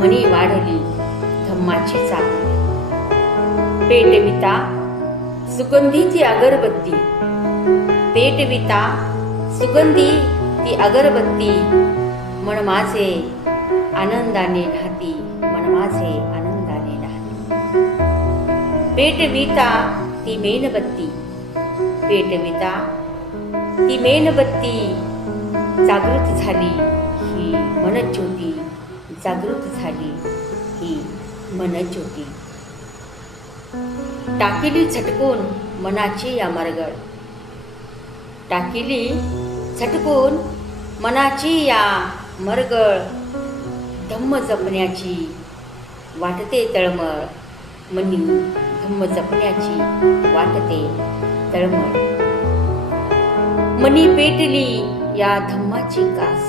मनी वाढली धम्माची चाकरी. पेटविता सुगंधी ती अगरबत्ती, पेटविता सुगंधी ती अगरबत्ती. मन माझे आनंदाने न्हाती, मन माझे आनंदाने न्हाती. पेटविता ती मेणबत्ती, पेटविता ती मेणबत्ती. जागृत झाली ही मनज्योती, जागृत झाली ही मनज्योती. टाकिली झटकून मनाची या मरगळ, टाकिली झटकून मनाची या मरगळ. धम्म जपण्याची वाटते तळमळ, मनी धम्म जपण्याची वाटते तळमळ. मनी पेटली या धम्माची कास,